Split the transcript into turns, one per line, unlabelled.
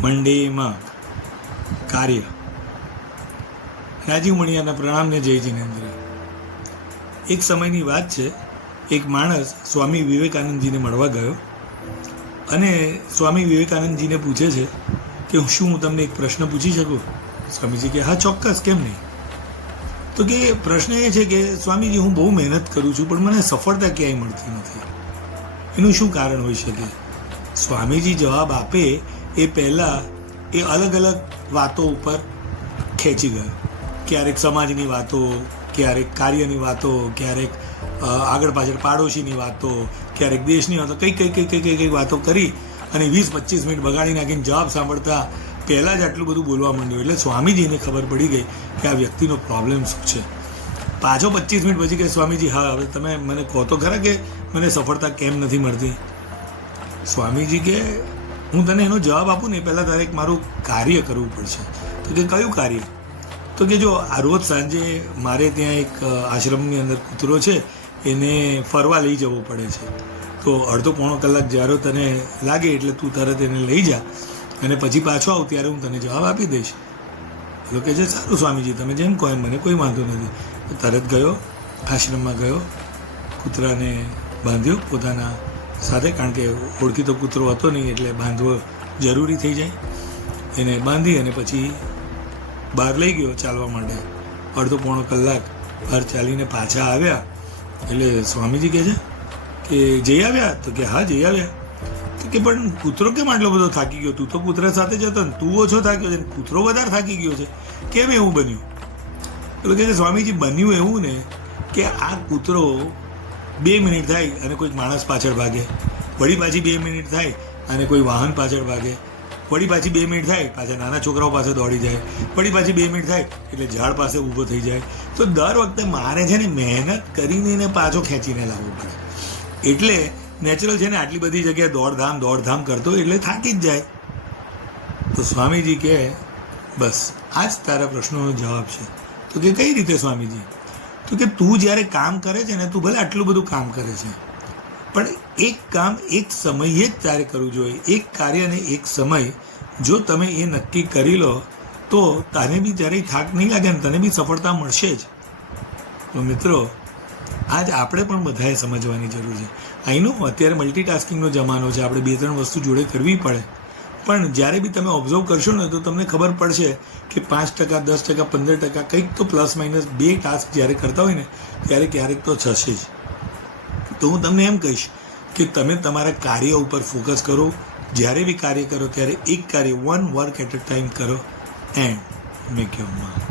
મંડેમાં કાર્ય. રાજીવ મણિયાના પ્રણામને જય જિનેન્દ્ર. એક સમયની વાત છે, એક માણસ સ્વામી વિવેકાનંદજીને મળવા ગયો અને સ્વામી વિવેકાનંદજીને પૂછે છે કે શું, હું તમને એક પ્રશ્ન પૂછી શકું? સ્વામીજી કે, હા, ચોક્કસ, કેમ નહીં? તો કે, પ્રશ્ન એ છે કે, સ્વામીજી, હું બહુ મહેનત કરું છું, પણ મને સફળતા ક્યાંય મળતી નથી. એનું શું કારણ હોઈ શકે? સ્વામીજી જવાબ આપે એ પહેલાં એ અલગ અલગ વાતો ઉપર ખેંચી ગયો. ક્યારેક સમાજની વાતો, ક્યારેક કાર્યની વાતો, ક્યારેક આગળ પાછળ પાડોશીની વાતો, ક્યારેક દેશની વાતો, કઈ કઈ કઈ કઈ કઈ કઈ વાતો કરી અને વીસ, પચીસ મિનિટ બગાડી નાખીને જવાબ સાંભળતા પહેલાં જ આટલું બધું બોલવા માંડ્યું. એટલે સ્વામીજીને ખબર પડી ગઈ કે આ વ્યક્તિનો પ્રોબ્લેમ શું છે. પાછો પચીસ મિનિટ પછી કે, સ્વામીજી, હા, હવે તમે મને કહો તો ખરા કે મને સફળતા કેમ નથી મળતી? સ્વામીજી કે હું તને એનો જવાબ આપું ને પહેલાં તારે એક મારું કાર્ય કરવું પડશે. તો કે કયું કાર્ય? તો કે જો આ રોજ સાંજે મારે ત્યાં એક આશ્રમની અંદર કૂતરો છે, એને ફરવા લઈ જવો પડે છે. તો અડધો પોણો કલાક જ્યારે તને લાગે એટલે તું તરત એને લઈ જા અને પછી પાછો આવ ત્યારે હું તને જવાબ આપી દઈશ. એટલે કે છે, સારું સ્વામીજી, તમે જેમ કહો એમ, મને કોઈ વાંધો નથી. તરત ગયો, આશ્રમમાં ગયો, કૂતરાને બાંધ્યો, પોતાના સાથે, કારણ કે ઓળખીતો કૂતરો હતો નહીં, એટલે બાંધવો જરૂરી થઈ જાય. એને બાંધી અને પછી બહાર લઈ ગયો ચાલવા માટે. અડધો પોણો કલાક બહાર ચાલીને પાછા આવ્યા. એટલે સ્વામીજી કહે છે કે જઈ આવ્યા? તો કે હા, જઈ આવ્યા. તો કે પણ કૂતરો કેમ આટલો બધો થાકી ગયો? તું તો કૂતરા સાથે જ હતો ને, તું ઓછો થાક્યો છે કૂતરો વધારે થાકી ગયો છે. કેમ એવું બન્યું? એટલે કે સ્વામીજી, બન્યું એવું ને કે આ કૂતરો બે મિનિટ થાય અને કોઈક માણસ પાછળ ભાગે. વળી પાછી બે મિનિટ થાય અને કોઈ વાહન પાછળ ભાગે. વળી પાછી બે મિનિટ થાય, પાછા નાના છોકરાઓ પાસે દોડી જાય. વળી પાછી બે મિનિટ થાય, એટલે ઝાડ પાસે ઊભો થઈ જાય. તો દર વખતે મારે છે ને મહેનત કરીને એને પાછો ખેંચીને લાવવું પડે. એટલે નેચરલ છે ને આટલી બધી જગ્યાએ દોડધામ દોડધામ કરતો એટલે થાકી જ જાય. તો સ્વામીજી કહે બસ, આ જ તારા પ્રશ્નોનો જવાબ છે. તો કે, કઈ રીતે સ્વામીજી? તો કે તું જ્યારે કામ કરે છે ને, તું ભલે આટલું બધું કામ કરે છે, પણ એક કામ એક સમયે જ તારે કરવું જોઈએ. એક કાર્યને એક સમય, જો તમે એ નક્કી કરી લો, તો તને બી જ્યારે થાક નહીં લાગે ને તને બી સફળતા મળશે જ. તો મિત્રો, આજ આપણે પણ બધાએ સમજવાની જરૂર છે. આઈનો અત્યારે મલ્ટીટાસ્કિંગનો જમાનો છે. આપણે બે ત્રણ વસ્તુ જોડે કરવી પડે. પણ જ્યારે બી તમે ઓબ્ઝર્વ કરશો ને તો તમને ખબર પડશે કે પાંચ ટકા, દસ ટકા, પંદર ટકા કંઈક તો પ્લસ માઇનસ બે ટાસ્ક જ્યારે કરતા હોય ને, ત્યારે ક્યારેક તો થશે જ. તો હું તમને એમ કહીશ કે તમે તમારા કાર્ય ઉપર ફોકસ કરો. જ્યારે બી કાર્ય કરો, ત્યારે એક કાર્ય one work at a time કરો. And make your mark